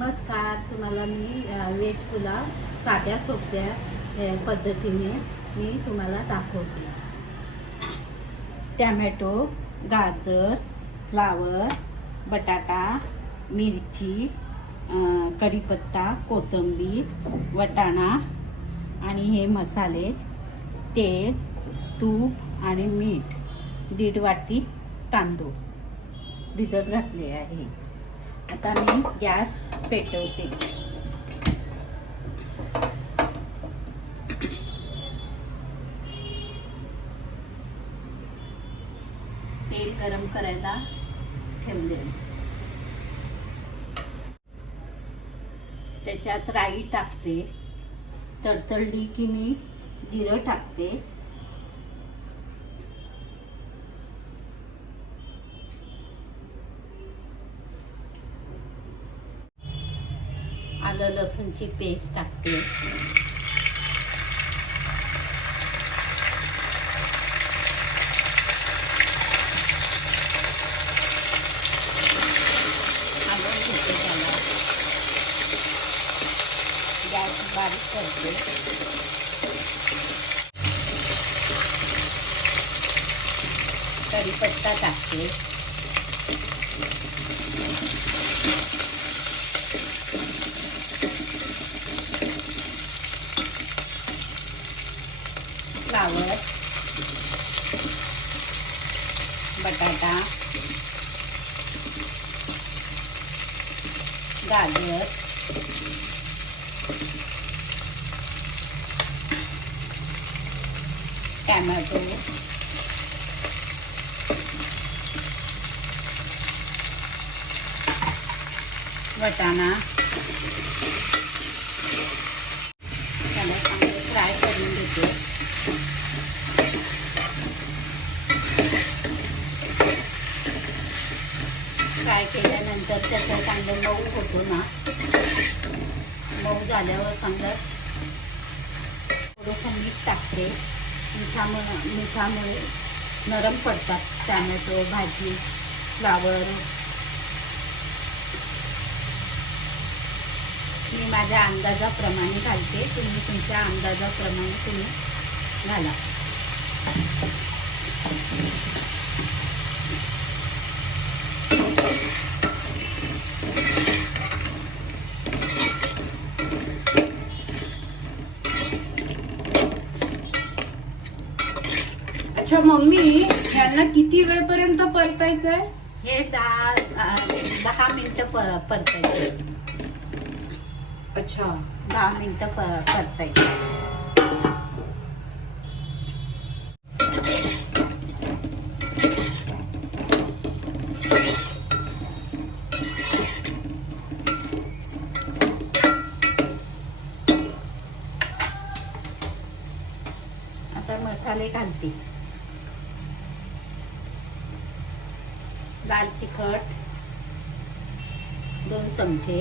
नमस्कार तुम्हाला मी veg veg pulao साध्या सोप्या पद्धतीने मी तुम्हाला दाखवते. टॅमॅटो गाजर फ्लावर बटाटा मिरची कढीपत्ता कोथिंबीर वटाणा आणि हे मसाले तेल तूप आणि मीठ दीड वाटी तांदूळ. भिजत घातले आहे. आता मी गॅस पेटवते. तेल गरम करायला ठेवले. त्याच्यात राई टाकते. तडतडली की मी जिरं टाकते. आलं लसूणची पेस्ट टाकते. आलं घेते त्याला गॅस बारीक करते. कढीपत्ता टाकते फ्लावर बटाटा गाजर टॅमॅटो वटाणा त्याला चांगलं फ्राय करून घेते फ्राय केल्यानंतर त्याचं चांगलं मऊ होतो ना. मऊ झाल्यावर चांगलं थोडंसं मीठ टाकते. मिठामुळे मिठामुळे नरम पडतात टॅमॅटो भाजी फ्लावर. मी माझ्या अंदाजाप्रमाणे घालते. तुम्ही तुमच्या अंदाजाप्रमाणे तुम्ही घाला. अच्छा मम्मी यांना किती वेळपर्यंत परतायचंय? हे दहा दहा मिनटं प परतायचे अच्छा. दहा मिनटं प परतायचे आता मसाले घालते लाल तिखट दोन चमचे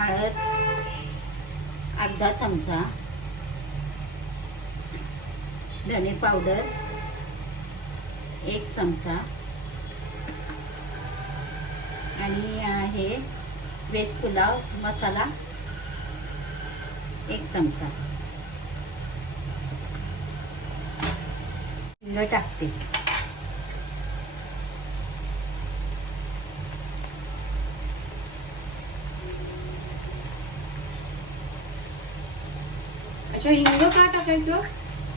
हळद अर्धा चमचा धने पावडर एक चमचा आणि हे व्हेज पुलाव मसाला एक चमचा. हिंग टाकते. अच्छा हिंग का टाकायचं?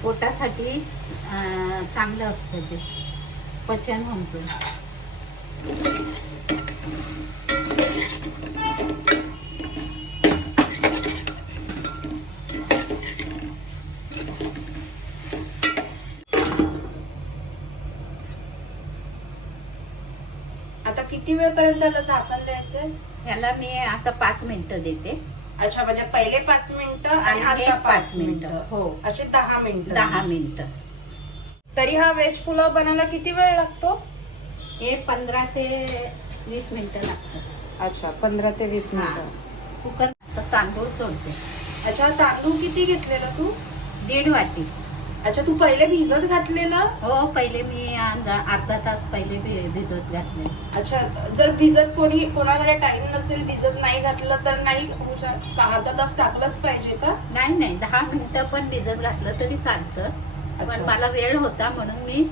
पोटासाठी अं, चांगलं असतं ते. पचन म्हणतो आता किती वेळपर्यंत झाकण द्यायचंय? ह्याला मी आता पाच मिनिटं देते. अच्छा म्हणजे पहिले पाच मिनिटं आणि आता पाच मिनिटं. हो. असे दहा मिनिटं. दहा मिनिटं. तरी हा व्हेज पुलाव बनायला किती वेळ लागतो? हे पंधरा ते वीस मिनिटं लागतात. अच्छा पंधरा ते वीस. मिनिटं. कुकर तांदूळ सोडते. अच्छा तांदूळ किती घेतलेला तू? दीड वाटी. अच्छा तू पहिले भिजत घातलेलं? हो पहिले मी अर्धा अर्धा तास पहिले भि- भिजत घातले. अच्छा जर भिजत कोणी कोणाकडे टाइम नसेल भिजत नाही घातलं तर नाही? होऊ शक- का अर्धा तास टाकलंच पाहिजे का? नाही नाही दहा मिनिटं पण भिजत घातलं तरी चालतं. पण अच्छा. मला वेळ होता म्हणून मी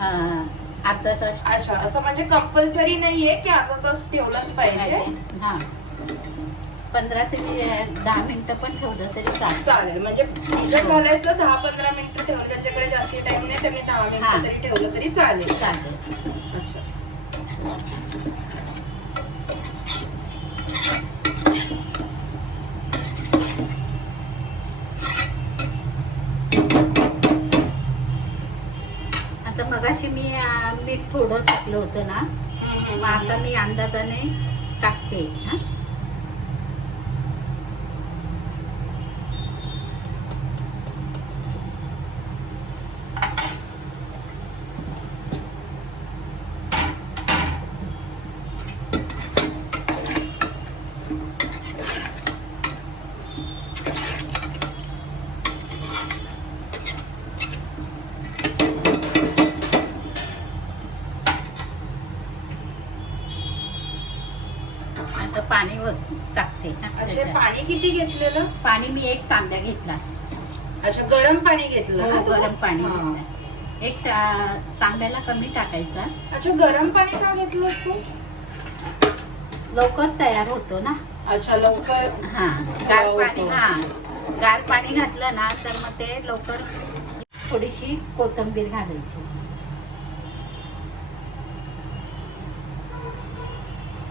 अं, अर्धा तास अच्छा असं म्हणजे कंपल्सरी नाहीये की अर्धा तास ठेवलंच पाहिजे? हा. पंधरा ते दहा मिनिटं पण ठेवलं तरी चालतं चालेल म्हणजे भिजत घालायचं दहा पंधरा मिनिटं ठेवलं ज्यांच्याकडे जास्त टाइम नाही त्यांनी दहा. मिनिटं तरी ठेवलं तरी चालेल. चालेल. अच्छा. आता मगाशी मी मीठ थोडं टाकलं होतं ना मग आता मी अंदाजाने टाकते हा आता पाणी टाकते. हा, अच्छा त्याच्यात. पाणी किती घेतलेलं? पाणी मी एक तांब्या घेतला. अच्छा गरम पाणी घेतलं हो, ना तू? गरम पाणी हा. घेतलं. एक ता- तांब्याला कमी टाकायचा. अच्छा गरम पाणी का घेतलं तू? लवकर तयार होतो ना. अच्छा लवकर. हा गार हो, पाणी हो. हा. गार पाणी घातलं ना तर मग ते लवकर थोडीशी कोथिंबीर घालायची.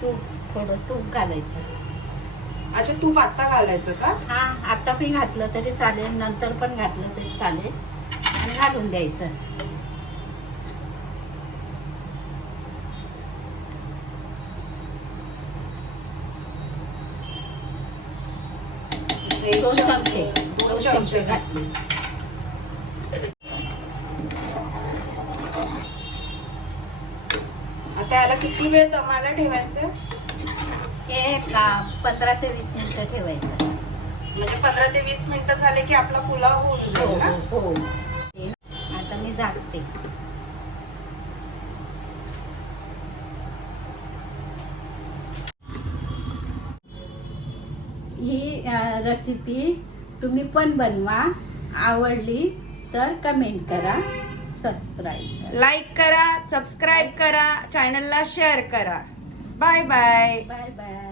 तूप थोडं तूप घालायचं. अच्छा तूप आत्ता घालायचं का? हा आता बी घातलं तरी चालेल नंतर पण घातलं तरी चालेल. आणि घालून द्यायचं. दोन चम- चमचे. दोन चमचे घातले. आता याला किती वेळ दमाला ठेवायचं? हे का पंधरा ते वीस मिनिटं ठेवायचं. म्हणजे पंधरा ते वीस मिनिटं झाले की आपला पुलाव होऊन हो जाईल ना? हो हो. आता मी झाकते. ही रेसिपी तुम्ही पण बनवा. आवडली तर कमेंट करा सबस्क्राईब करा. लाईक करा सबस्क्राईब करा चॅनलला शेअर करा. Bye-bye. Bye-bye.